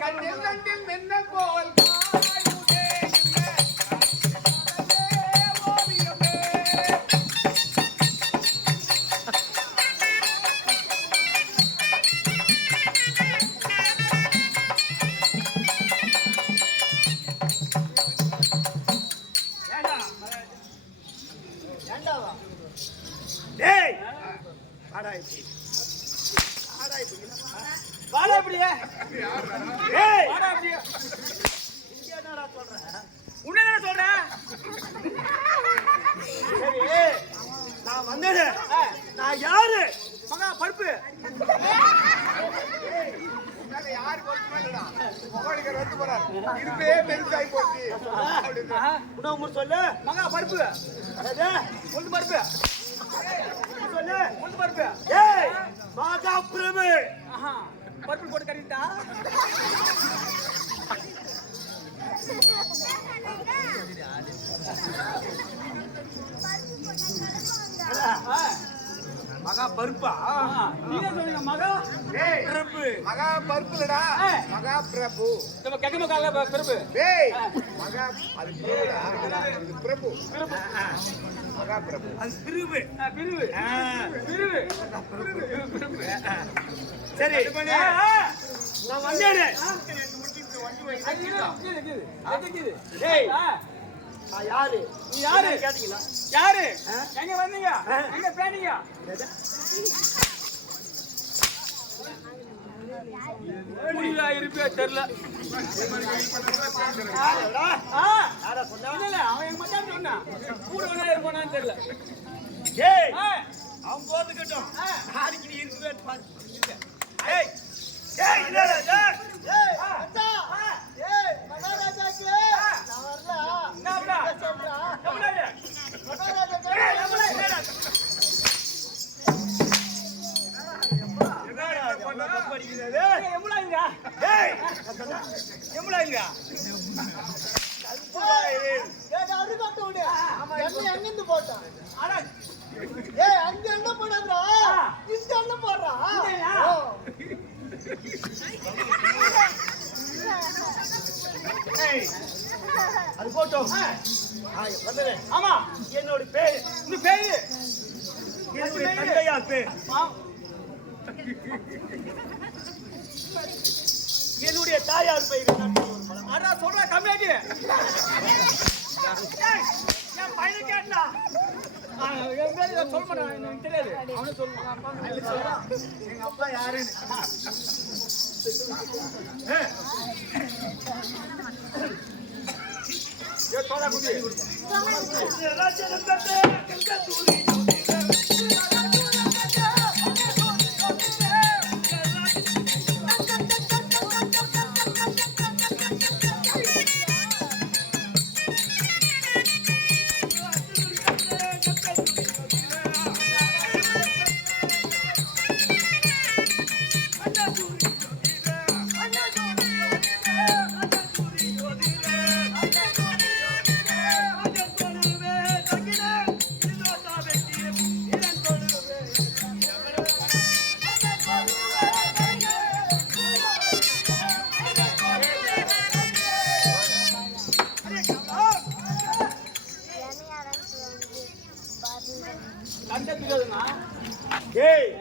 கண்ணில் மென்ன போல் நான் யாரு மகா பருப்பு யாரு உணவு சொல்லு மகா பருப்பு ஒன்று பருப்பு சொல்லு ஒன்று பருப்பு மகா பிரபு பருப்பு போட்டு கட்டிட்டா மகா பருப்பா நீங்க சொல்லுங்க மகா பிரபு மகா பருப்புலடா மகா பிரபு நம்ம கேக்கமா கால பிரபு டேய் மகா அது பிரபு பிரபு மகா பிரபு அது பிரபு பிரபு சரி நான் வந்தேனே டேய் யாரு நீ யாரு கேட்டீங்களா யாரு எங்க வந்தீங்க எங்க பேனீங்க புரியல இருப்பே தெரியல அவன் எங்க மச்சான் சொன்னா கூட ஒண்ணா இருப்பானான்னு தெரியல ஏய் அவன் போதுக்கட்டும் நாளைக்கு நீ இருக்கவே பாரு ஏய் ஏய் இல்ல ஏய் அச்சா ஏய் மகாராஜாக்கு நான் வரல என்னடா சொல்றா கமலாலே மகாராஜாக்கு எங்கிருந்து போட்டான் அங்க என்ன போடாதா இந்த என்ன போடுறா அது போட்டோம் ஆமா என்னோட பேரு இந்த பேரு என்னுடைய தந்தையார் பேர் என்னுடைய தாயார் பெயர் அண்ணா சொல்ற கம்மியாடி என் பையனை கேட்டா சொல்ல மாட்டான் எனக்கு தெரியாது அவனே சொல்லுவான் எங்க அப்பா யாருன்னு Hey!